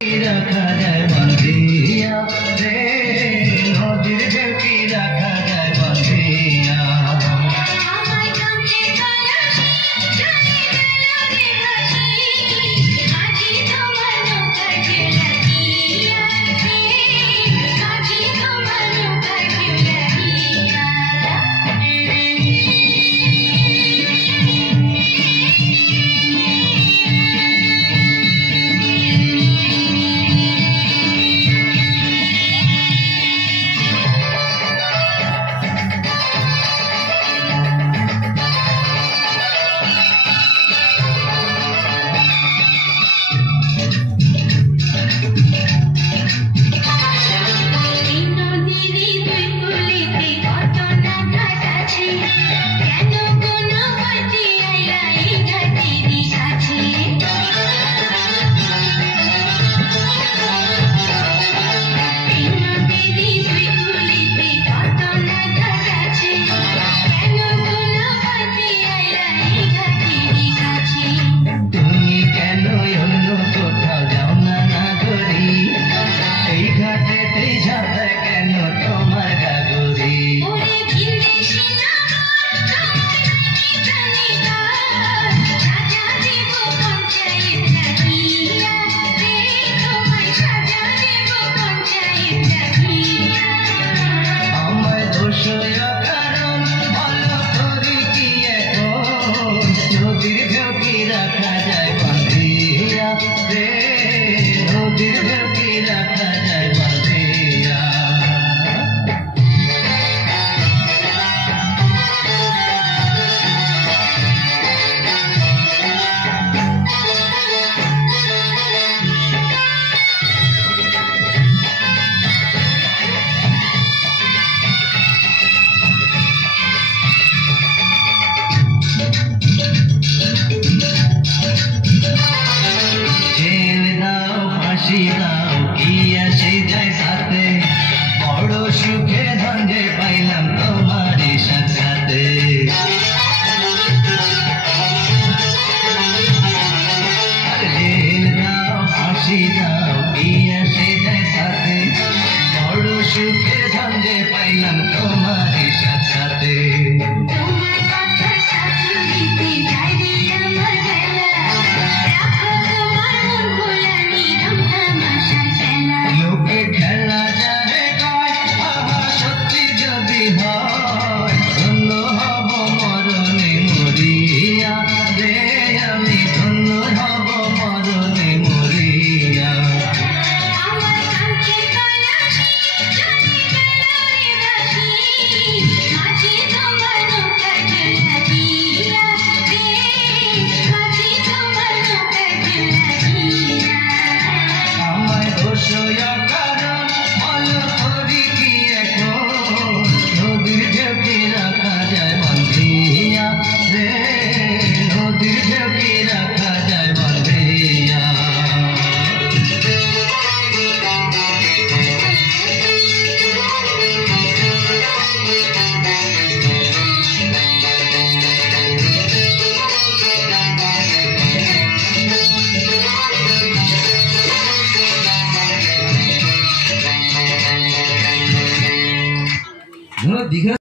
রাখা যায় বাঁধিয়া রে, নদীর ঢেউ কি রাখা যায় বাঁধিয়া। নদীর ঢেউ কি রাখা যায় বাঁধিয়া রে, নদীর ঢেউ কি রাখা যায় বাঁধিয়া। কি আসে যায় সাথে, বড় সুখে ধন্দে পাইলাম তোমারই সাথে। জেল দাও ফাঁসি দাও কি আসে যায় সাথে, বড় সুখে ধন্দে পাইলাম তোমারই সাথে। নদীর ঢেউ কি রাখা যায় বাঁধিয়া রে, নদীর ঢেউ কি রাখা যায় বাঁধিয়া। দীঘা